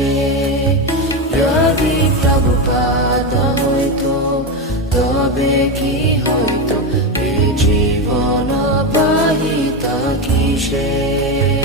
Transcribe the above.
কিসে, যদি প্রভুপাদ হইতো তবে কি হইতো, এ জীবন বাহিতা কিসে।